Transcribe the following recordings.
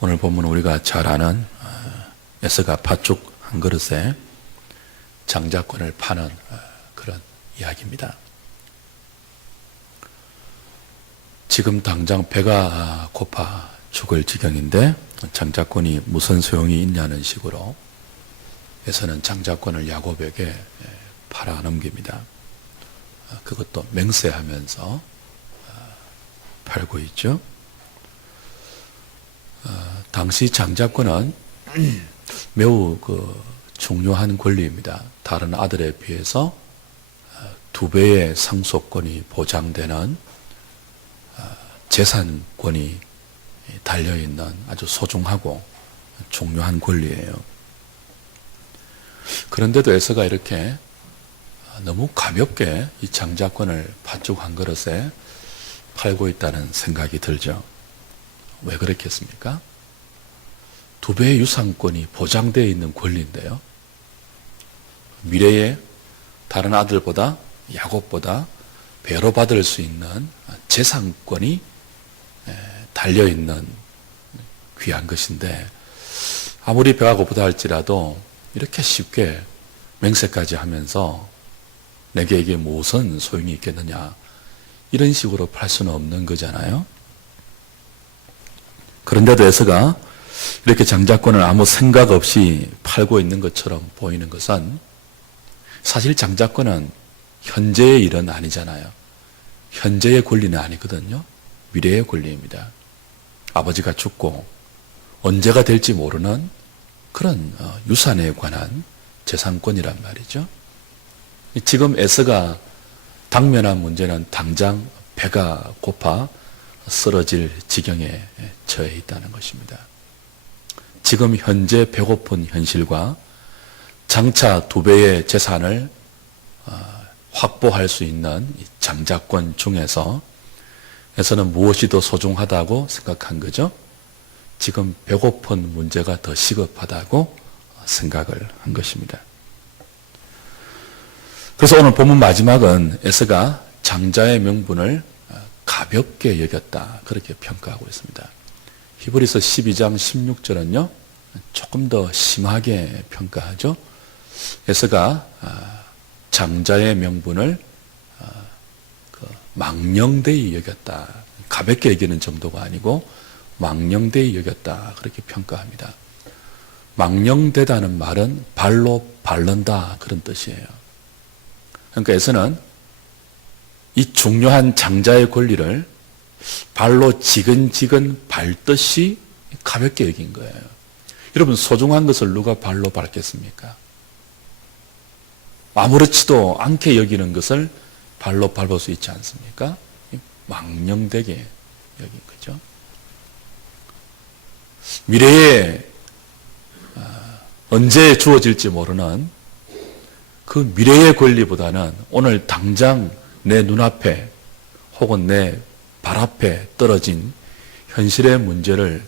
오늘 본문은 우리가 잘 아는 에서가 팥죽 한 그릇에 장자권을 파는 그런 이야기입니다. 지금 당장 배가 고파 죽을 지경인데 장자권이 무슨 소용이 있냐는 식으로 에서는 장자권을 야곱에게 팔아 넘깁니다. 그것도 맹세하면서 팔고 있죠. 당시 장자권은 매우 중요한 권리입니다. 다른 아들에 비해서 2배의 상속권이 보장되는 재산권이 달려있는 아주 소중하고 중요한 권리예요. 그런데도 에서가 이렇게 너무 가볍게 이 장자권을 팥죽 한 그릇에 팔고 있다는 생각이 들죠. 왜 그렇겠습니까? 2배의 유산권이 보장되어 있는 권리인데요. 미래에 다른 아들보다 야곱보다 배로 받을 수 있는 재산권이 달려있는 귀한 것인데 아무리 배가 고프다 할지라도 이렇게 쉽게 맹세까지 하면서 내게 이게 무슨 소용이 있겠느냐 이런 식으로 팔 수는 없는 거잖아요. 그런데도 에서가 이렇게 장자권을 아무 생각 없이 팔고 있는 것처럼 보이는 것은 사실 장자권은 현재의 일은 아니잖아요. 현재의 권리는 아니거든요. 미래의 권리입니다. 아버지가 죽고 언제가 될지 모르는 그런 유산에 관한 재산권이란 말이죠. 지금 에서가 당면한 문제는 당장 배가 고파 쓰러질 지경에 처해 있다는 것입니다. 지금 현재 배고픈 현실과 장차 2배의 재산을 확보할 수 있는 장자권 중에서 에서는 무엇이 더 소중하다고 생각한 거죠? 지금 배고픈 문제가 더 시급하다고 생각을 한 것입니다. 그래서 오늘 본문 마지막은 에서가 장자의 명분을 가볍게 여겼다 그렇게 평가하고 있습니다. 히브리서 12장 16절은요 조금 더 심하게 평가하죠. 에서가 장자의 명분을 망령되이 여겼다. 가볍게 여기는 정도가 아니고 망령되이 여겼다 그렇게 평가합니다. 망령되다는 말은 발로 밟는다 그런 뜻이에요. 그러니까 에서는 이 중요한 장자의 권리를 발로 지근지근 밟듯이 가볍게 여긴 거예요. 여러분 소중한 것을 누가 발로 밟겠습니까? 아무렇지도 않게 여기는 것을 발로 밟을 수 있지 않습니까? 망령되게 여긴 거죠. 미래에 언제 주어질지 모르는 그 미래의 권리보다는 오늘 당장 내 눈앞에 혹은 내 발 앞에 떨어진 현실의 문제를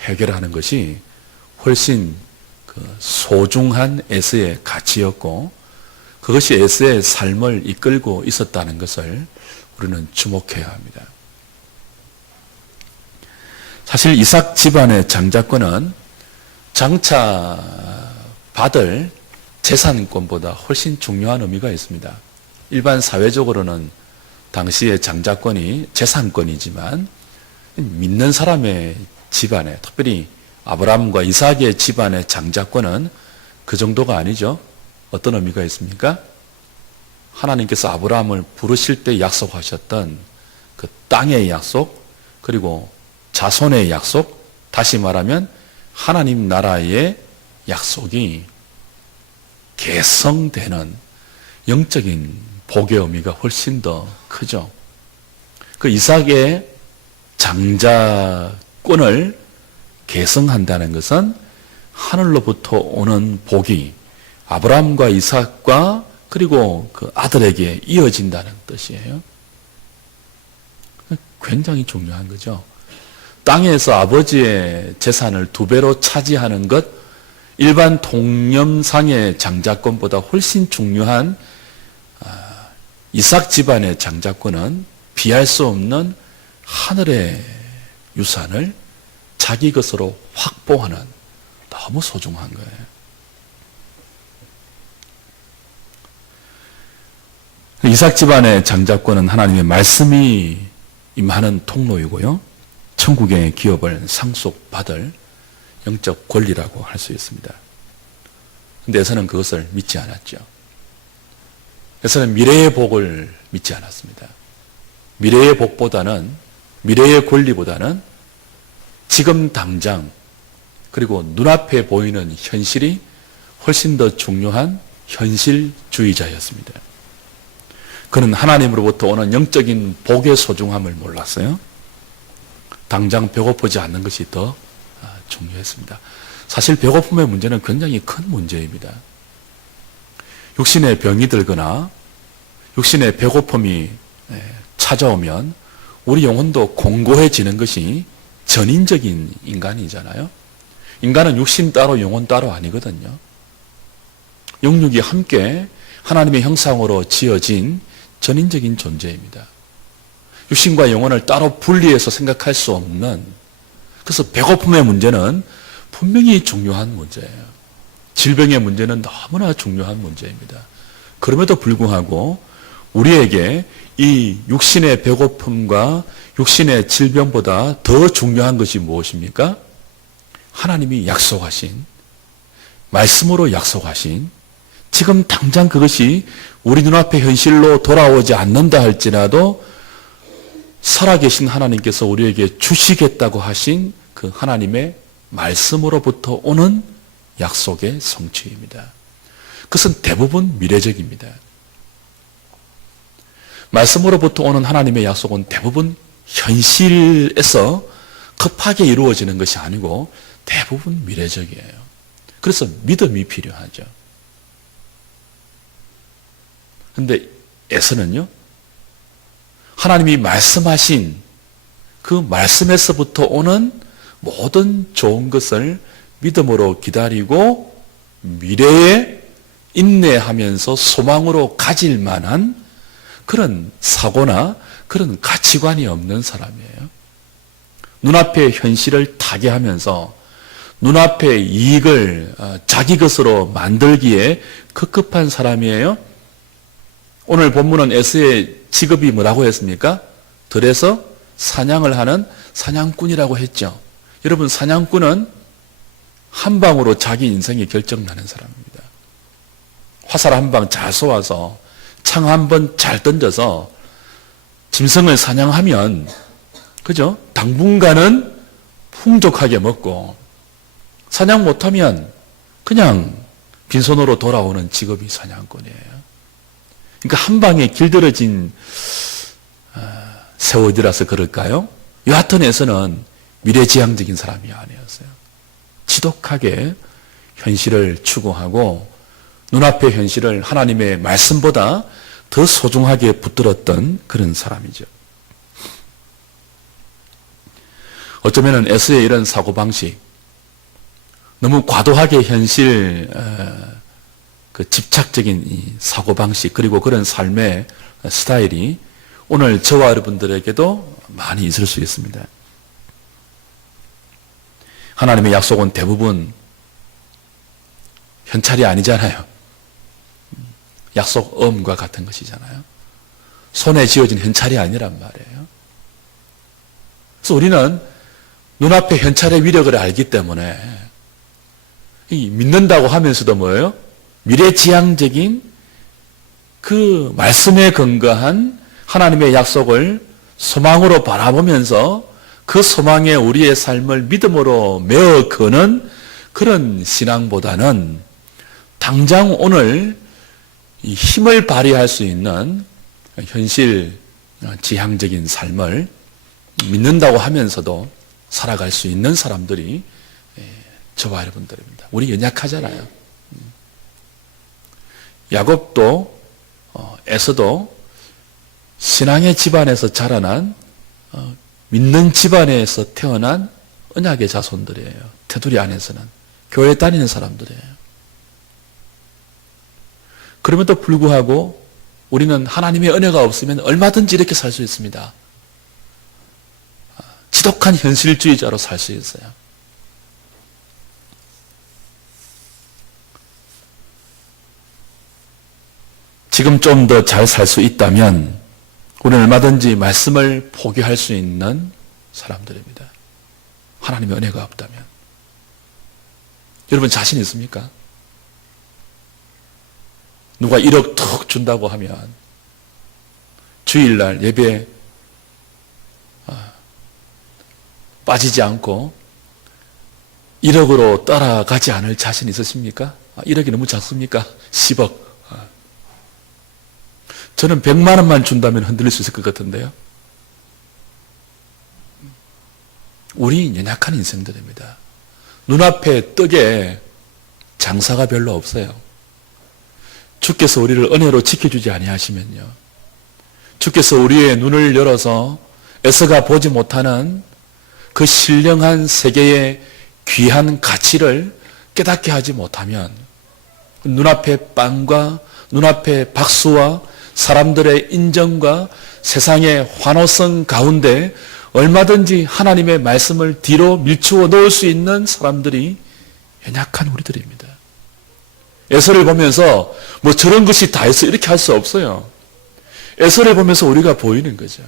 해결하는 것이 훨씬 소중한 에서의 가치였고 그것이 에서의 삶을 이끌고 있었다는 것을 우리는 주목해야 합니다. 사실 이삭 집안의 장자권은 장차 받을 재산권보다 훨씬 중요한 의미가 있습니다. 일반 사회적으로는 당시의 장자권이 재산권이지만 믿는 사람의 집안에 특별히 아브라함과 이삭의 집안의 장자권은 그 정도가 아니죠. 어떤 의미가 있습니까? 하나님께서 아브라함을 부르실 때 약속하셨던 그 땅의 약속 그리고 자손의 약속 다시 말하면 하나님 나라의 약속이 개성되는 영적인 복의 의미가 훨씬 더 크죠. 그 이삭의 장자권을 계승한다는 것은 하늘로부터 오는 복이 아브라함과 이삭과 그리고 그 아들에게 이어진다는 뜻이에요. 굉장히 중요한 거죠. 땅에서 아버지의 재산을 2배로 차지하는 것, 일반 통념상의 장자권보다 훨씬 중요한 이삭 집안의 장자권은 비할 수 없는 하늘의 유산을 자기 것으로 확보하는 너무 소중한 거예요. 이삭 집안의 장자권은 하나님의 말씀이 임하는 통로이고요. 천국의 기업을 상속받을 영적 권리라고 할 수 있습니다. 그런데 에서는 그것을 믿지 않았죠. 에서는 미래의 복을 믿지 않았습니다. 미래의 복보다는, 미래의 권리보다는 지금 당장 그리고 눈앞에 보이는 현실이 훨씬 더 중요한 현실주의자였습니다. 그는 하나님으로부터 오는 영적인 복의 소중함을 몰랐어요. 당장 배고프지 않는 것이 더 중요했습니다. 사실 배고픔의 문제는 굉장히 큰 문제입니다. 육신의 병이 들거나 육신의 배고픔이 찾아오면 우리 영혼도 공고해지는 것이 전인적인 인간이잖아요. 인간은 육신 따로 영혼 따로 아니거든요. 영육이 함께 하나님의 형상으로 지어진 전인적인 존재입니다. 육신과 영혼을 따로 분리해서 생각할 수 없는, 그래서 배고픔의 문제는 분명히 중요한 문제예요. 질병의 문제는 너무나 중요한 문제입니다. 그럼에도 불구하고 우리에게 이 육신의 배고픔과 육신의 질병보다 더 중요한 것이 무엇입니까? 하나님이 약속하신, 말씀으로 약속하신, 지금 당장 그것이 우리 눈앞에 현실로 돌아오지 않는다 할지라도 살아계신 하나님께서 우리에게 주시겠다고 하신 그 하나님의 말씀으로부터 오는 약속의 성취입니다. 그것은 대부분 미래적입니다. 말씀으로부터 오는 하나님의 약속은 대부분 현실에서 급하게 이루어지는 것이 아니고 대부분 미래적이에요. 그래서 믿음이 필요하죠. 그런데 에서는요, 하나님이 말씀하신 그 말씀에서부터 오는 모든 좋은 것을 믿음으로 기다리고 미래에 인내하면서 소망으로 가질 만한 그런 사고나 그런 가치관이 없는 사람이에요. 눈앞의 현실을 타개하면서 눈앞의 이익을 자기 것으로 만들기에 급급한 사람이에요. 오늘 본문은 에서의 직업이 뭐라고 했습니까? 들에서 사냥을 하는 사냥꾼이라고 했죠. 여러분, 사냥꾼은 한 방으로 자기 인생이 결정나는 사람입니다. 화살 한 방 잘 쏘아서 창 한 번 잘 던져서 짐승을 사냥하면, 그죠? 당분간은 풍족하게 먹고, 사냥 못하면 그냥 빈손으로 돌아오는 직업이 사냥꾼이에요. 그러니까 한 방에 길들여진 세월이라서 그럴까요? 여하튼 에서는 미래지향적인 사람이 아니었어요. 지독하게 현실을 추구하고 눈앞의 현실을 하나님의 말씀보다 더 소중하게 붙들었던 그런 사람이죠. 어쩌면 에서의 이런 사고방식, 너무 과도하게 현실 그 집착적인 이 사고방식, 그리고 그런 삶의 스타일이 오늘 저와 여러분들에게도 많이 있을 수 있습니다. 하나님의 약속은 대부분 현찰이 아니잖아요. 약속음과 같은 것이잖아요. 손에 쥐어진 현찰이 아니란 말이에요. 그래서 우리는 눈앞의 현찰의 위력을 알기 때문에 믿는다고 하면서도 뭐예요? 미래지향적인 그 말씀에 근거한 하나님의 약속을 소망으로 바라보면서 그 소망에 우리의 삶을 믿음으로 메어 거는 그런 신앙보다는 당장 오늘 이 힘을 발휘할 수 있는 현실 지향적인 삶을 믿는다고 하면서도 살아갈 수 있는 사람들이 저와 여러분들입니다. 우리 연약하잖아요. 야곱도 에서도 신앙의 집안에서 자라난 믿는 집안에서 태어난 언약의 자손들이에요. 테두리 안에서는 교회 다니는 사람들이에요. 그럼에도 불구하고 우리는 하나님의 은혜가 없으면 얼마든지 이렇게 살 수 있습니다. 지독한 현실주의자로 살 수 있어요. 지금 좀 더 잘 살 수 있다면 우리는 얼마든지 말씀을 포기할 수 있는 사람들입니다. 하나님의 은혜가 없다면. 여러분 자신 있습니까? 누가 1억 툭 준다고 하면 주일날 예배 빠지지 않고 1억으로 따라가지 않을 자신 있으십니까? 1억이 너무 작습니까? 10억. 저는 100만 원만 준다면 흔들릴 수 있을 것 같은데요. 우리 연약한 인생들입니다. 눈앞에 떡에 장사가 별로 없어요. 주께서 우리를 은혜로 지켜주지 아니하시면요. 주께서 우리의 눈을 열어서 에서가 보지 못하는 그 신령한 세계의 귀한 가치를 깨닫게 하지 못하면 눈앞의 빵과 눈앞의 박수와 사람들의 인정과 세상의 환호성 가운데 얼마든지 하나님의 말씀을 뒤로 밀치워 놓을 수 있는 사람들이 연약한 우리들입니다. 에서를 보면서 뭐 저런 것이 다 있어 이렇게 할 수 없어요. 에서를 보면서 우리가 보이는 거죠.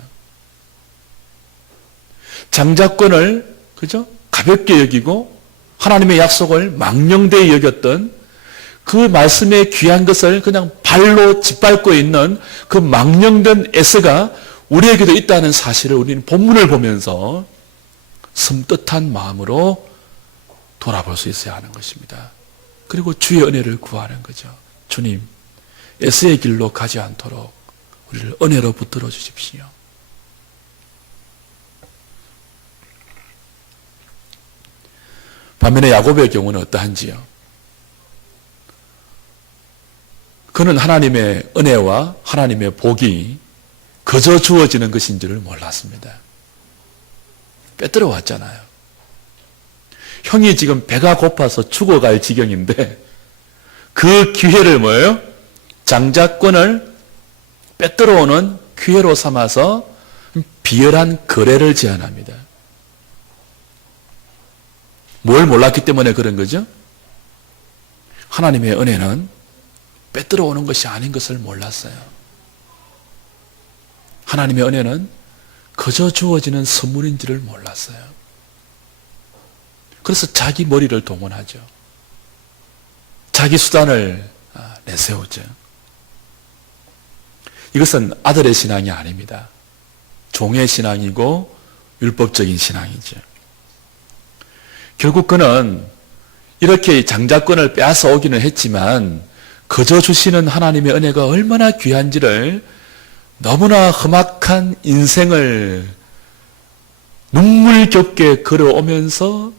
장자권을 그죠? 가볍게 여기고 하나님의 약속을 망령되이 여겼던 그 말씀의 귀한 것을 그냥 발로 짓밟고 있는 그 망령된 에서가 우리에게도 있다는 사실을 우리는 본문을 보면서 섬뜩한 마음으로 돌아볼 수 있어야 하는 것입니다. 그리고 주의 은혜를 구하는 거죠. 주님, 에서의 길로 가지 않도록 우리를 은혜로 붙들어 주십시오. 반면에 야곱의 경우는 어떠한지요? 그는 하나님의 은혜와 하나님의 복이 그저 주어지는 것인 줄을 몰랐습니다. 빼들어 왔잖아요. 형이 지금 배가 고파서 죽어갈 지경인데 그 기회를 뭐예요? 장자권을 빼들어 오는 기회로 삼아서 비열한 거래를 제안합니다. 뭘 몰랐기 때문에 그런 거죠? 하나님의 은혜는 빼들어 오는 것이 아닌 것을 몰랐어요. 하나님의 은혜는 그저 주어지는 선물인지를 몰랐어요. 그래서 자기 머리를 동원하죠. 자기 수단을 내세우죠. 이것은 아들의 신앙이 아닙니다. 종의 신앙이고 율법적인 신앙이죠. 결국 그는 이렇게 장자권을 빼앗아 오기는 했지만 그저 주시는 하나님의 은혜가 얼마나 귀한지를 너무나 험악한 인생을 눈물겹게 걸어오면서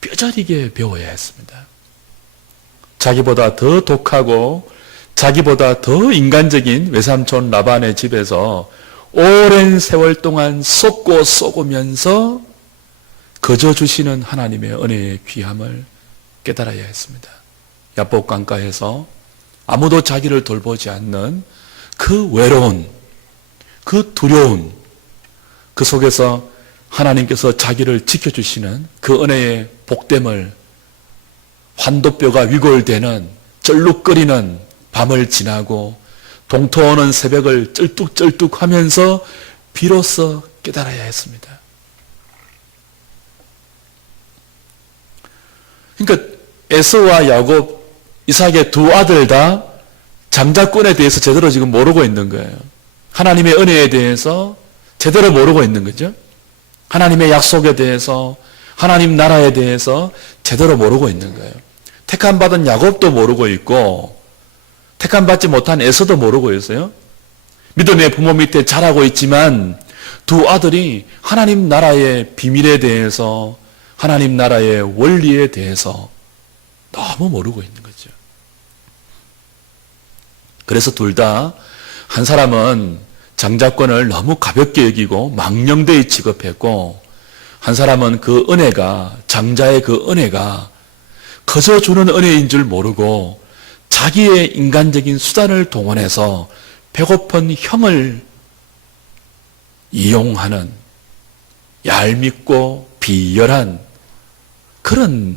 뼈저리게 배워야 했습니다. 자기보다 더 독하고 자기보다 더 인간적인 외삼촌 라반의 집에서 오랜 세월 동안 쏟고 쏘으면서 그저 주시는 하나님의 은혜의 귀함을 깨달아야 했습니다. 야복 강가에서 아무도 자기를 돌보지 않는 그 외로운, 그 두려운, 그 속에서 하나님께서 자기를 지켜주시는 그 은혜의 복됨을 환도뼈가 위골되는 쩔룩거리는 밤을 지나고 동토오는 새벽을 쩔뚝쩔뚝 하면서 비로소 깨달아야 했습니다. 그러니까 에서와 야곱, 이삭의 두 아들 다 장자권에 대해서 제대로 지금 모르고 있는 거예요. 하나님의 은혜에 대해서 제대로 모르고 있는 거죠. 하나님의 약속에 대해서, 하나님 나라에 대해서 제대로 모르고 있는 거예요. 택함받은 야곱도 모르고 있고 택함받지 못한 에서도 모르고 있어요. 믿음의 부모 밑에 자라고 있지만 두 아들이 하나님 나라의 비밀에 대해서, 하나님 나라의 원리에 대해서 너무 모르고 있는 거죠. 그래서 둘 다, 한 사람은 장자권을 너무 가볍게 여기고 망령되이 취급했고, 한 사람은 그 은혜가, 장자의 그 은혜가 거저 주는 은혜인 줄 모르고 자기의 인간적인 수단을 동원해서 배고픈 형을 이용하는 얄밉고 비열한 그런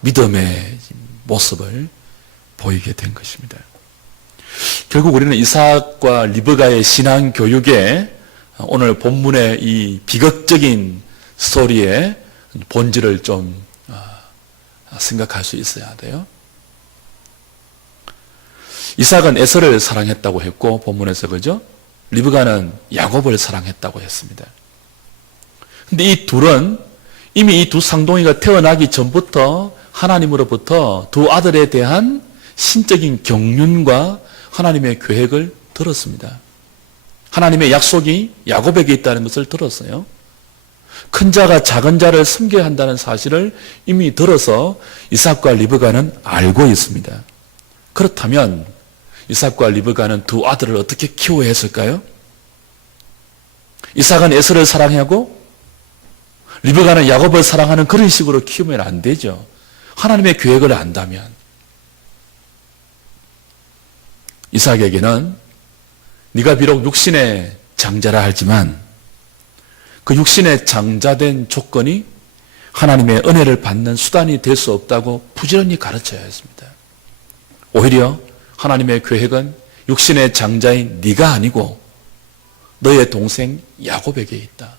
믿음의 모습을 보이게 된 것입니다. 결국 우리는 이삭과 리브가의 신앙 교육에 오늘 본문의 이 비극적인 스토리의 본질을 좀 생각할 수 있어야 돼요. 이삭은 에서를 사랑했다고 했고 본문에서 그죠? 리브가는 야곱을 사랑했다고 했습니다. 근데 이 둘은 이미 이 두 쌍둥이가 태어나기 전부터 하나님으로부터 두 아들에 대한 신적인 경륜과 하나님의 계획을 들었습니다. 하나님의 약속이 야곱에게 있다는 것을 들었어요. 큰 자가 작은 자를 섬겨야 한다는 사실을 이미 들어서 이삭과 리브가는 알고 있습니다. 그렇다면 이삭과 리브가는 두 아들을 어떻게 키워야 했을까요? 이삭은 에서를 사랑하고 리브가는 야곱을 사랑하는 그런 식으로 키우면 안 되죠. 하나님의 계획을 안다면. 이삭에게는 네가 비록 육신의 장자라 하지만 그 육신의 장자된 조건이 하나님의 은혜를 받는 수단이 될 수 없다고 부지런히 가르쳐야 했습니다. 오히려 하나님의 계획은 육신의 장자인 네가 아니고 너의 동생 야곱에게 있다.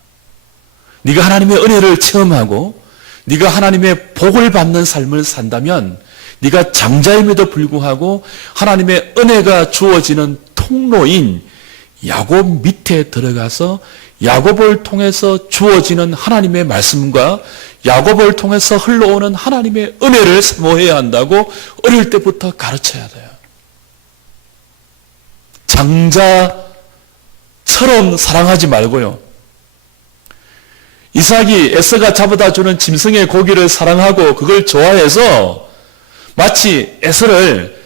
네가 하나님의 은혜를 체험하고 네가 하나님의 복을 받는 삶을 산다면 네가 장자임에도 불구하고 하나님의 은혜가 주어지는 통로인 야곱 밑에 들어가서 야곱을 통해서 주어지는 하나님의 말씀과 야곱을 통해서 흘러오는 하나님의 은혜를 사모해야 한다고 어릴 때부터 가르쳐야 돼요. 장자처럼 사랑하지 말고요. 이삭이 에서가 잡아다 주는 짐승의 고기를 사랑하고 그걸 좋아해서 마치 에서를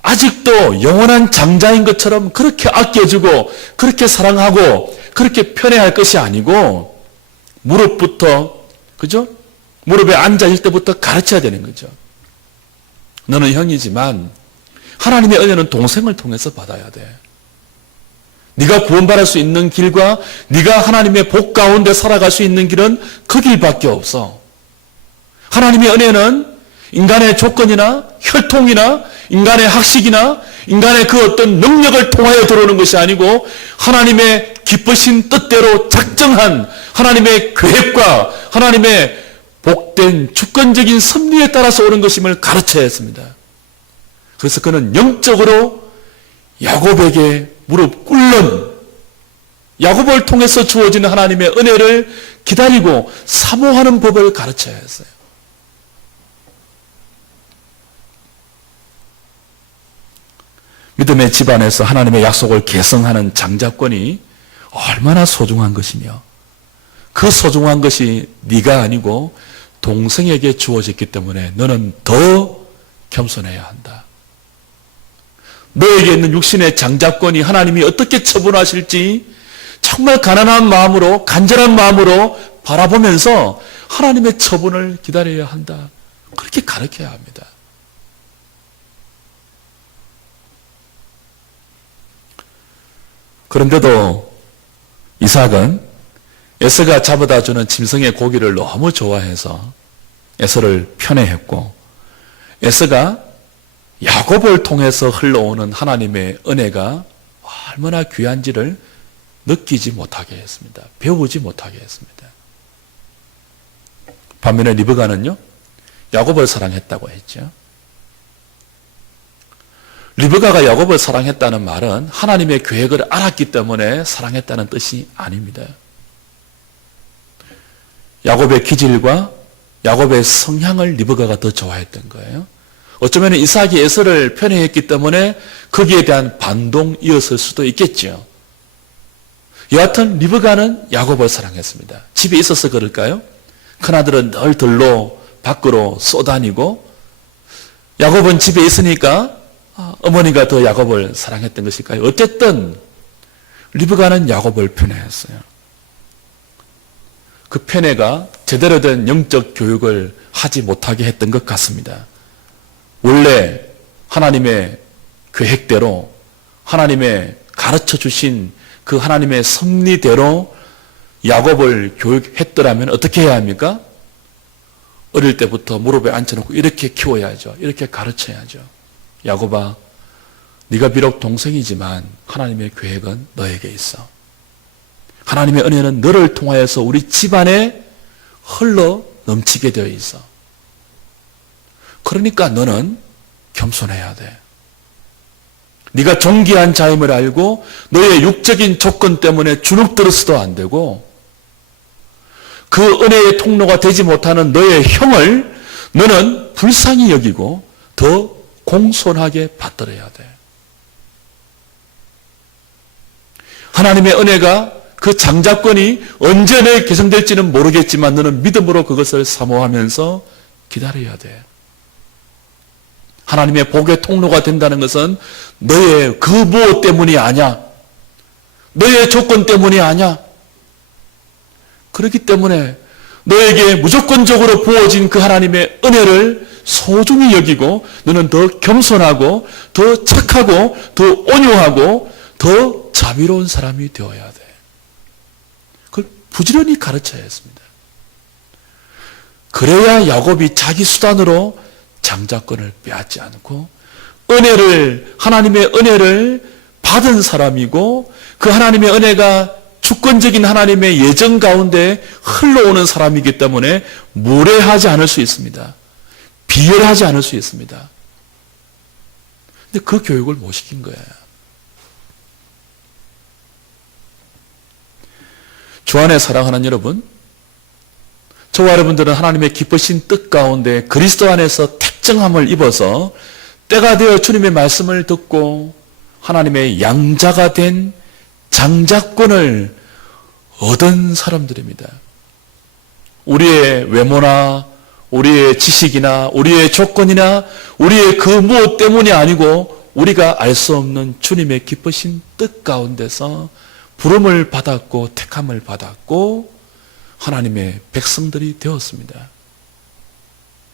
아직도 영원한 장자인 것처럼 그렇게 아껴주고 그렇게 사랑하고 그렇게 편애할 것이 아니고 무릎부터 그죠? 무릎에 앉아 있을 때부터 가르쳐야 되는 거죠. 너는 형이지만 하나님의 은혜는 동생을 통해서 받아야 돼. 네가 구원받을 수 있는 길과 네가 하나님의 복 가운데 살아갈 수 있는 길은 그 길밖에 없어. 하나님의 은혜는 인간의 조건이나 혈통이나 인간의 학식이나 인간의 그 어떤 능력을 통하여 들어오는 것이 아니고 하나님의 기쁘신 뜻대로 작정한 하나님의 계획과 하나님의 복된 주권적인 섭리에 따라서 오는 것임을 가르쳐야 했습니다. 그래서 그는 영적으로 야곱에게 무릎 꿇는 야곱을 통해서 주어지는 하나님의 은혜를 기다리고 사모하는 법을 가르쳐야 했어요. 믿음의 집안에서 하나님의 약속을 계승하는 장자권이 얼마나 소중한 것이며 그 소중한 것이 네가 아니고 동생에게 주어졌기 때문에 너는 더 겸손해야 한다. 너에게 있는 육신의 장자권이 하나님이 어떻게 처분하실지 정말 가난한 마음으로 간절한 마음으로 바라보면서 하나님의 처분을 기다려야 한다. 그렇게 가르쳐야 합니다. 그런데도 이삭은 에서가 잡아다 주는 짐승의 고기를 너무 좋아해서 에서를 편애했고 에서가 야곱을 통해서 흘러오는 하나님의 은혜가 얼마나 귀한지를 느끼지 못하게 했습니다. 배우지 못하게 했습니다. 반면에 리브가는요, 야곱을 사랑했다고 했죠. 리브가가 야곱을 사랑했다는 말은 하나님의 계획을 알았기 때문에 사랑했다는 뜻이 아닙니다. 야곱의 기질과 야곱의 성향을 리브가가 더 좋아했던 거예요. 어쩌면 이삭이 에서를 편애했기 때문에 거기에 대한 반동이었을 수도 있겠죠. 여하튼 리브가는 야곱을 사랑했습니다. 집에 있어서 그럴까요? 큰아들은 늘 들로 밖으로 쏘다니고 야곱은 집에 있으니까 어머니가 더 야곱을 사랑했던 것일까요? 어쨌든 리브가는 야곱을 편애했어요. 그 편애가 제대로 된 영적 교육을 하지 못하게 했던 것 같습니다. 원래 하나님의 계획대로 하나님의 가르쳐 주신 그 하나님의 섭리대로 야곱을 교육했더라면 어떻게 해야 합니까? 어릴 때부터 무릎에 앉혀놓고 이렇게 키워야죠. 이렇게 가르쳐야죠. 야곱아, 네가 비록 동생이지만 하나님의 계획은 너에게 있어. 하나님의 은혜는 너를 통하여서 우리 집안에 흘러 넘치게 되어 있어. 그러니까 너는 겸손해야 돼. 네가 존귀한 자임을 알고 너의 육적인 조건 때문에 주눅들어서도 안 되고, 그 은혜의 통로가 되지 못하는 너의 형을 너는 불쌍히 여기고 더 공손하게 받들어야 돼. 하나님의 은혜가 그 장자권이 언제 내 개성될지는 모르겠지만 너는 믿음으로 그것을 사모하면서 기다려야 돼. 하나님의 복의 통로가 된다는 것은 너의 그 무엇 때문이 아니야. 너의 조건 때문이 아니야. 그렇기 때문에 너에게 무조건적으로 부어진 그 하나님의 은혜를 소중히 여기고 너는 더 겸손하고 더 착하고 더 온유하고 더 자비로운 사람이 되어야 돼. 그걸 부지런히 가르쳐야 했습니다. 그래야 야곱이 자기 수단으로 장자권을 빼앗지 않고 하나님의 은혜를 받은 사람이고, 그 하나님의 은혜가 주권적인 하나님의 예정 가운데 흘러오는 사람이기 때문에 무례하지 않을 수 있습니다. 비열하지 않을 수 있습니다. 근데 그 교육을 못 시킨 거예요. 주 안에 사랑하는 여러분, 저와 여러분들은 하나님의 기쁘신 뜻 가운데 그리스도 안에서 택정함을 입어서 때가 되어 주님의 말씀을 듣고 하나님의 양자가 된 장자권을 얻은 사람들입니다. 우리의 외모나 우리의 지식이나 우리의 조건이나 우리의 그 무엇 때문이 아니고 우리가 알 수 없는 주님의 기쁘신 뜻 가운데서 부름을 받았고 택함을 받았고 하나님의 백성들이 되었습니다.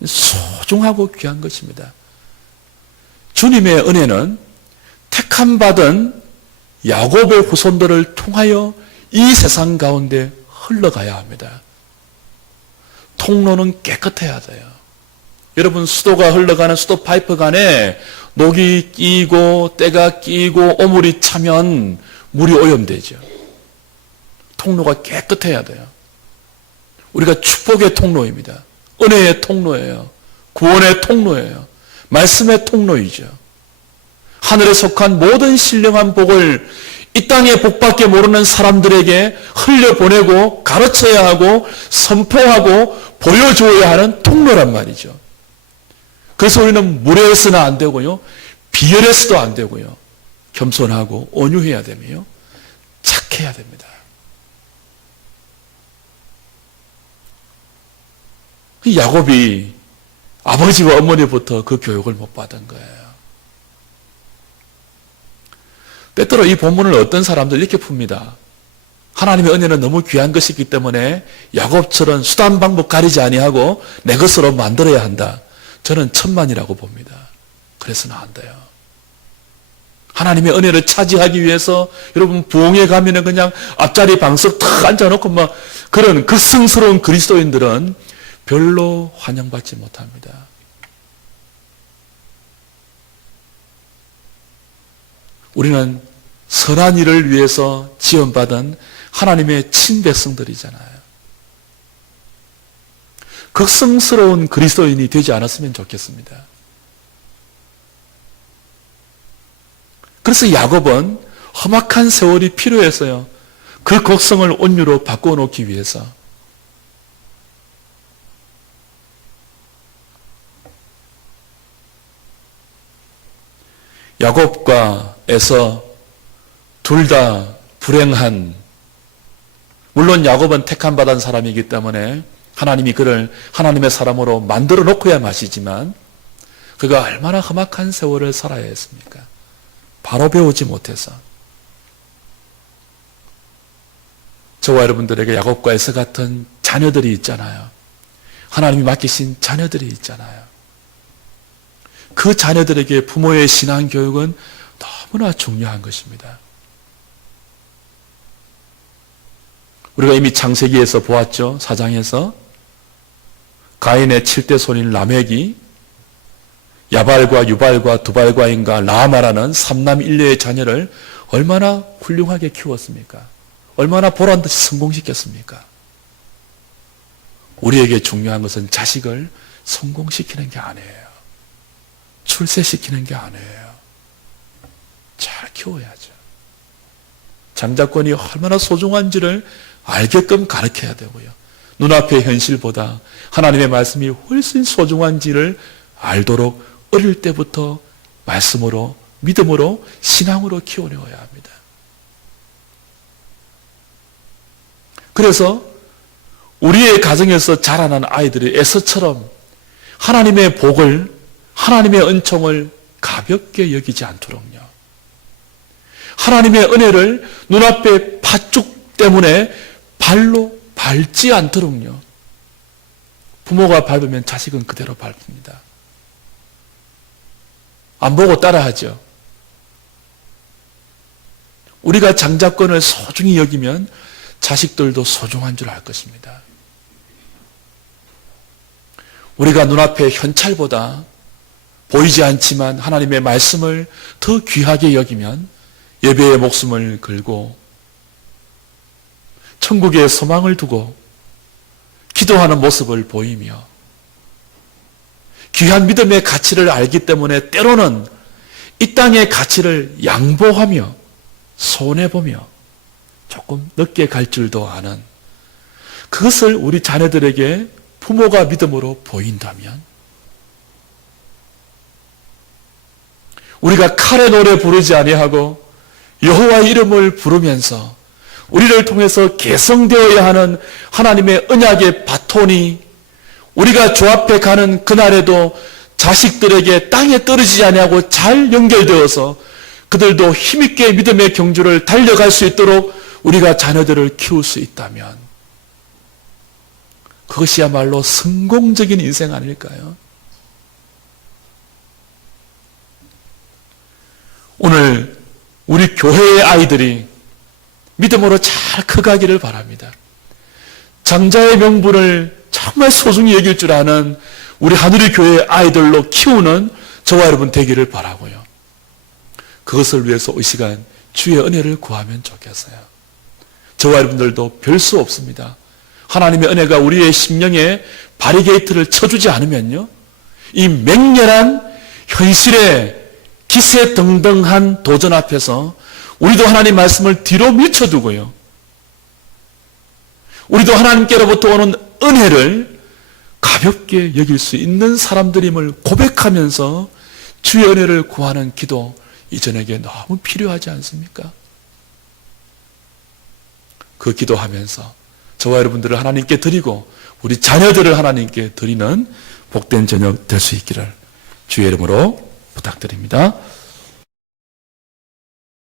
소중하고 귀한 것입니다. 주님의 은혜는 택함 받은 야곱의 후손들을 통하여 이 세상 가운데 흘러가야 합니다. 통로는 깨끗해야 돼요. 여러분, 수도가 흘러가는 수도 파이프 간에 녹이 끼고 때가 끼고 오물이 차면 물이 오염되죠. 통로가 깨끗해야 돼요. 우리가 축복의 통로입니다. 은혜의 통로예요. 구원의 통로예요. 말씀의 통로이죠. 하늘에 속한 모든 신령한 복을 이 땅의 복밖에 모르는 사람들에게 흘려보내고 가르쳐야 하고 선포하고 보여줘야 하는 통로란 말이죠. 그래서 우리는 무례해서는 안 되고요. 비열해서도 안 되고요. 겸손하고 온유해야 되며 착해야 됩니다. 야곱이 아버지와 어머니부터 그 교육을 못 받은 거예요. 때때로 이 본문을 어떤 사람들 이렇게 풉니다. 하나님의 은혜는 너무 귀한 것이기 때문에 야곱처럼 수단 방법 가리지 아니하고 내 것으로 만들어야 한다. 저는 천만이라고 봅니다. 그래서는 안 돼요. 하나님의 은혜를 차지하기 위해서 여러분 부흥회 가면은 그냥 앞자리 방석 탁 앉아놓고 막 그런 극성스러운 그리스도인들은 별로 환영받지 못합니다. 우리는 선한 일을 위해서 지원받은 하나님의 친백성들이잖아요. 극성스러운 그리스도인이 되지 않았으면 좋겠습니다. 그래서 야곱은 험악한 세월이 필요해서요. 그 곡성을 온유로 바꿔놓기 위해서 야곱과 에서 둘 다 불행한, 물론 야곱은 택함 받은 사람이기 때문에 하나님이 그를 하나님의 사람으로 만들어 놓고야 마시지만 그가 얼마나 험악한 세월을 살아야 했습니까? 바로 배우지 못해서. 저와 여러분들에게 야곱과 에서 같은 자녀들이 있잖아요. 하나님이 맡기신 자녀들이 있잖아요. 그 자녀들에게 부모의 신앙 교육은 너무나 중요한 것입니다. 우리가 이미 창세기에서 보았죠. 4장에서 가인의 7대 손인 라멕이 야발과 유발과 두발과인과 라마라는 삼남 일녀의 자녀를 얼마나 훌륭하게 키웠습니까? 얼마나 보란듯이 성공시켰습니까? 우리에게 중요한 것은 자식을 성공시키는 게 아니에요. 출세시키는 게 아니에요. 잘 키워야죠. 장자권이 얼마나 소중한지를 알게끔 가르쳐야 되고요. 눈앞의 현실보다 하나님의 말씀이 훨씬 소중한지를 알도록 어릴 때부터 말씀으로, 믿음으로, 신앙으로 키워내어야 합니다. 그래서 우리의 가정에서 자라난 아이들이 에서처럼 하나님의 복을, 하나님의 은총을 가볍게 여기지 않도록요. 하나님의 은혜를 눈앞의 팥죽 때문에 발로 밟지 않도록요. 부모가 밟으면 자식은 그대로 밟습니다. 안 보고 따라하죠. 우리가 장자권을 소중히 여기면 자식들도 소중한 줄 알 것입니다. 우리가 눈앞의 현찰보다 보이지 않지만 하나님의 말씀을 더 귀하게 여기면 예배의 목숨을 걸고 천국의 소망을 두고 기도하는 모습을 보이며 귀한 믿음의 가치를 알기 때문에 때로는 이 땅의 가치를 양보하며 손해보며 조금 늦게 갈 줄도 아는 그것을 우리 자녀들에게 부모가 믿음으로 보인다면 우리가 칼의 노래 부르지 아니하고 여호와의 이름을 부르면서 우리를 통해서 개성되어야 하는 하나님의 언약의 바톤이 우리가 주 앞에 가는 그날에도 자식들에게 땅에 떨어지지 아니하고 잘 연결되어서 그들도 힘있게 믿음의 경주를 달려갈 수 있도록 우리가 자녀들을 키울 수 있다면 그것이야말로 성공적인 인생 아닐까요? 오늘 우리 교회의 아이들이 믿음으로 잘 커가기를 바랍니다. 장자의 명분을 정말 소중히 여길 줄 아는 우리 하늘의 교회의 아이들로 키우는 저와 여러분 되기를 바라고요. 그것을 위해서 이 시간 주의 은혜를 구하면 좋겠어요. 저와 여러분들도 별 수 없습니다. 하나님의 은혜가 우리의 심령에 바리게이트를 쳐주지 않으면요, 이 맹렬한 현실의 기세등등한 도전 앞에서 우리도 하나님 말씀을 뒤로 밀쳐두고요, 우리도 하나님께로부터 오는 은혜를 가볍게 여길 수 있는 사람들임을 고백하면서 주의 은혜를 구하는 기도, 이 저녁에 너무 필요하지 않습니까? 그 기도하면서 저와 여러분들을 하나님께 드리고 우리 자녀들을 하나님께 드리는 복된 저녁 될 수 있기를 주의 이름으로 부탁드립니다.